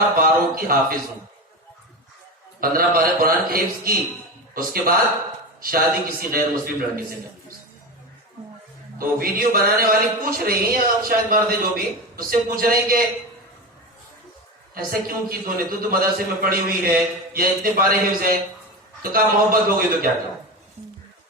پاروں کی حافظ ہوں، 15 پارے قرآن کی حفظ کی، اس کے بعد شادی کسی غیر مسلم لڑکے سے کرتی۔ تو ویڈیو بنانے والی پوچھ رہی ہیں، یا شاید مرد جو بھی اس سے پوچھ رہے ہیں کہ ایسا کیوں کی تو مدرسے میں پڑھی ہوئی ہے یا اتنے پارے حفظ ہے؟ تو کہا محبت ہو گئی تو کیا کہا؟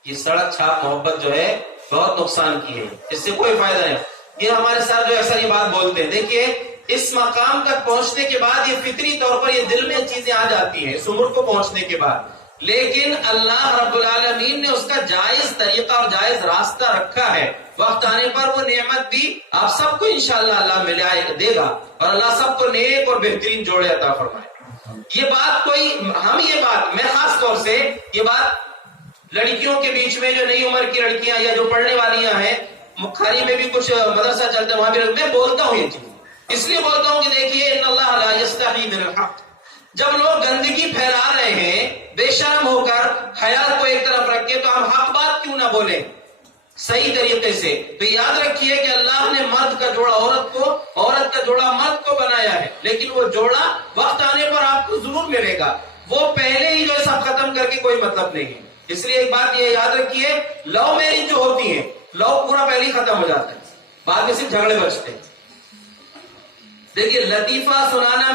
یہ سڑک چھاپ محبت جو ہے بہت نقصان کی ہے، اس سے کوئی فائدہ نہیں۔ یہ ہمارے ساتھ جو ایسا یہ بات بولتے ہیں، دیکھیے اس مقام تک پہنچنے کے بعد یہ فطری طور پر یہ دل میں چیزیں آ جاتی ہیں اس عمر کو پہنچنے کے بعد، لیکن اللہ رب العالمین نے اس کا جائز طریقہ اور جائز راستہ رکھا ہے۔ وقت آنے پر وہ نعمت بھی آپ سب کو انشاءاللہ اللہ دے گا، اور اللہ سب کو نیک اور بہترین جوڑے عطا فرمائے۔ یہ بات میں خاص طور سے یہ بات لڑکیوں کے بیچ میں جو نئی عمر کی لڑکیاں یا جو پڑھنے والیاں ہیں، مکھاری میں بھی کچھ مدرسہ چلتا ہے وہاں بھی میں بولتا ہوں یہ چیز، اس لیے بولتا ہوں کہ دیکھیے ان اللہ لا یستحی من الحق، جب لوگ گندگی پھیلا رہے ہیں بے شرم ہو کر، حیا کو ایک طرف رکھ کے، تو ہم حق بات کیوں نہ بولیں صحیح طریقے سے؟ تو یاد رکھیے کہ اللہ نے مرد کا جوڑا عورت کو، عورت کا جوڑا مرد کو بنایا ہے، لیکن وہ جوڑا وقت آنے پر آپ کو ضرور ملے گا، وہ پہلے ہی جو سب ختم کر کے کوئی مطلب نہیں ہے۔ اس لیے ایک بات یہ یاد رکھیے، لو میرج جو ہوتی ہے، لو پورا پہلے ہی ختم ہو جاتا ہے، بعد میں صرف جھگڑے بچتے ہیں۔ دیکھیے لطیفہ سنانا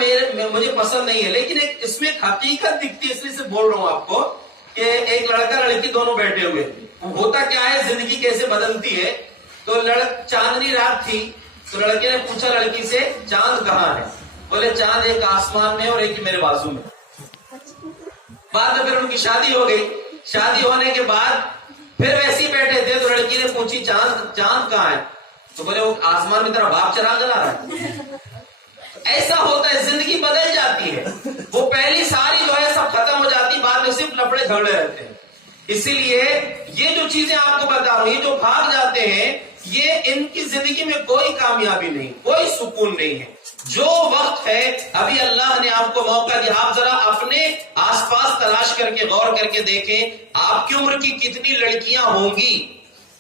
مجھے پسند نہیں ہے، لیکن اس میں ایک حقیقت دکھتی ہے، اس لیے سے بول رہا ہوں آپ کو کہ ایک لڑکا لڑکی دونوں بیٹھے ہوئے، ہوتا کیا ہے زندگی کیسے بدلتی ہے۔ تو چاندنی رات تھی، تو لڑکے نے پوچھا لڑکی سے چاند کہاں ہے؟ بولے چاند ایک آسمان میں اور ایک میرے بازو میں۔ بعد میں پھر ان کی شادی ہو گئی، شادی ہونے کے بعد پھر ویسے ہی بیٹھے تھے، تو لڑکی نے پوچھی چاند کہاں ہے؟ تو بولے وہ آسمان میں تیرا باپ چراغ جلا رہا ہے۔ ایسا ہوتا ہے، زندگی بدل جاتی ہے، وہ پہلی ساری جو ہے سب ختم ہو جاتی، بعد میں صرف لفڑے جھگڑے رہتے ہیں۔ اسی لیے یہ جو چیزیں آپ کو بتا رہا ہوں، یہ جو بھاگ جاتے ہیں، یہ ان کی زندگی میں کوئی کامیابی نہیں، کوئی سکون نہیں ہے۔ جو وقت ہے ابھی اللہ نے آپ کو موقع دیا، آپ ذرا اپنے آس پاس تلاش کر کے غور کر کے دیکھیں، آپ کی عمر کی کتنی لڑکیاں ہوں گی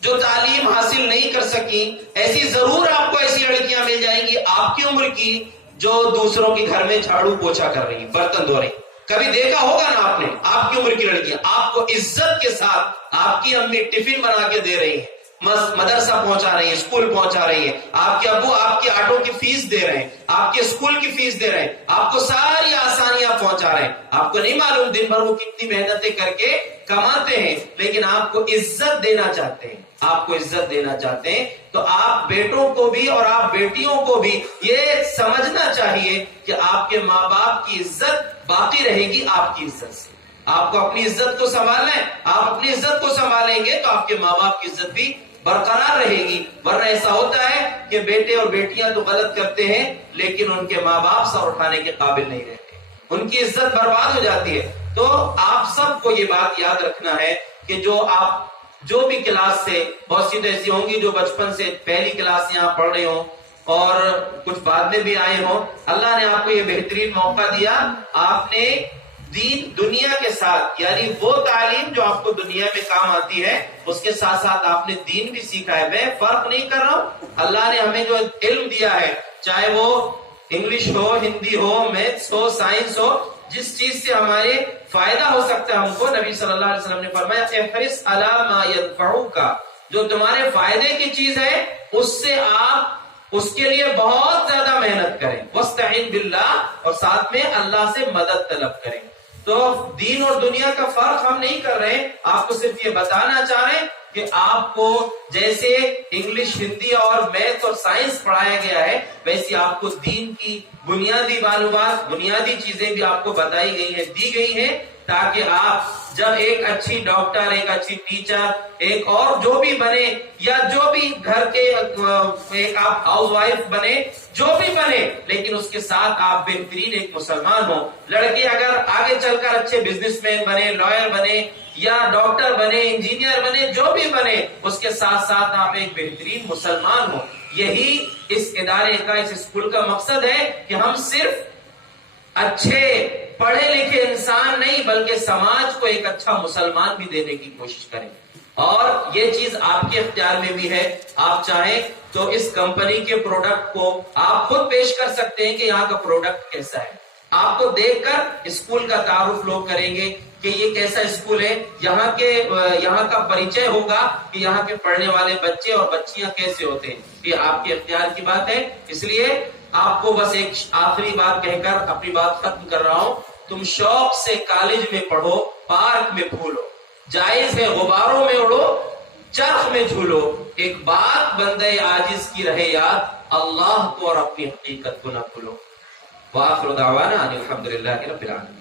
جو تعلیم حاصل نہیں کر سکی، ایسی ضرور آپ کو ایسی لڑکیاں مل جائیں گی آپ کی عمر کی جو دوسروں کے گھر میں جھاڑو پوچھا کر رہی ہیں، برتن دھو رہی ہیں۔ کبھی دیکھا ہوگا نا آپ نے، آپ کی عمر کی لڑکیاں آپ کو عزت کے ساتھ، آپ کی امی ٹفن بنا کے دے رہی ہیں، مدرسہ پہنچا رہی ہیں، اسکول پہنچا رہی ہیں، آپ کے ابو آپ کی آٹو کی فیس دے رہے ہیں، آپ کے اسکول کی فیس دے رہے ہیں، آپ کو ساری آسانیاں پہنچا رہے ہیں۔ آپ کو نہیں معلوم دن بھر وہ کتنی محنتیں کر کے کماتے ہیں، لیکن آپ کو عزت دینا چاہتے ہیں، آپ کو عزت دینا چاہتے ہیں۔ تو آپ بیٹوں کو بھی اور آپ بیٹیوں کو بھی یہ سمجھنا چاہیے کہ آپ کے ماں باپ کی عزت باقی رہے گی آپ کی عزت سے۔ آپ کو اپنی عزت کو سنبھالنا ہے، آپ اپنی عزت کو سنبھالیں گے تو آپ کے ماں باپ کی عزت بھی برقرار رہے گی۔ ورنہ ایسا ہوتا ہے کہ بیٹے اور بیٹیاں تو غلط کرتے ہیں، لیکن ان کے ماں باپ سر اٹھانے کے قابل نہیں رہتے، ان کی عزت برباد ہو جاتی ہے۔ تو آپ سب کو یہ بات یاد رکھنا ہے کہ جو بھی کلاس سے، بہت سی تو ایسی ہوں گی جو بچپن سے پہلی کلاس یہاں پڑھ رہے ہوں اور کچھ بعد میں بھی آئے ہوں، اللہ نے آپ کو یہ بہترین موقع دیا، آپ نے دین دنیا کے ساتھ، یعنی وہ تعلیم جو آپ کو دنیا میں کام آتی ہے، اس کے ساتھ ساتھ آپ نے دین بھی سیکھا ہے۔ میں فرق نہیں کر رہا ہوں، اللہ نے ہمیں جو علم دیا ہے، چاہے وہ انگلش ہو، ہندی ہو، میتھس ہو، سائنس ہو، جس چیز سے ہمارے فائدہ ہو سکتا ہے ہم کو، نبی صلی اللہ علیہ وسلم نے فرمایا احرص علی ما ينفعک، جو تمہارے فائدے کی چیز ہے اس سے آپ اس کے لیے بہت زیادہ محنت کریں، واستعن باللہ، اور ساتھ میں اللہ سے مدد طلب کریں۔ تو دین اور دنیا کا فرق ہم نہیں کر رہے، آپ کو صرف یہ بتانا چاہ رہے ہیں کہ آپ کو جیسے انگلش، ہندی اور میتھ اور سائنس پڑھایا گیا ہے، ویسے آپ کو دین کی بنیادی معلومات، بنیادی چیزیں بھی آپ کو بتائی گئی ہیں، دی گئی ہیں، تاکہ آپ جب ایک اچھی ڈاکٹر، ایک اچھی ٹیچر، ایک اور جو بھی بنے، یا جو بھی گھر کے ایک آپ ہاؤس وائف بنے، جو بھی بنے، لیکن اس کے ساتھ آپ بہترین ایک مسلمان ہو۔ لڑکے اگر آگے چل کر اچھے بزنس مین بنے، لائر بنے، یا ڈاکٹر بنے، انجینئر بنے، جو بھی بنے، اس کے ساتھ ساتھ آپ ایک بہترین مسلمان ہو۔ یہی اس ادارے کا، اس اسکول کا مقصد ہے کہ ہم صرف اچھے پڑھے لکھے انسان نہیں بلکہ سماج کو ایک اچھا مسلمان بھی دینے کی کوشش کریں، اور یہ چیز آپ کے اختیار میں بھی ہے۔ آپ چاہیں تو اس کمپنی کے پروڈکٹ کو آپ خود پیش کر سکتے ہیں کہ یہاں کا پروڈکٹ کیسا ہے۔ آپ کو دیکھ کر اسکول کا تعارف لوگ کریں گے کہ یہ کیسا اسکول ہے، یہاں کا پریچے ہوگا کہ یہاں کے پڑھنے والے بچے اور بچیاں کیسے ہوتے ہیں. یہ آپ کے اختیار کی بات ہے. اس لیے آپ کو بس ایک آخری بات کہہ کر اپنی بات ختم کر رہا ہوں. تم شوق سے کالج میں پڑھو، پارک میں پھولو، جائز ہے غباروں میں اڑو، چرخ میں جھولو، ایک بات بندے عاجز کی رہے یاد، اللہ کو اور اپنی حقیقت کو نہ بھولو. وآخر دعوانا ان الحمدللہ رب العالمین.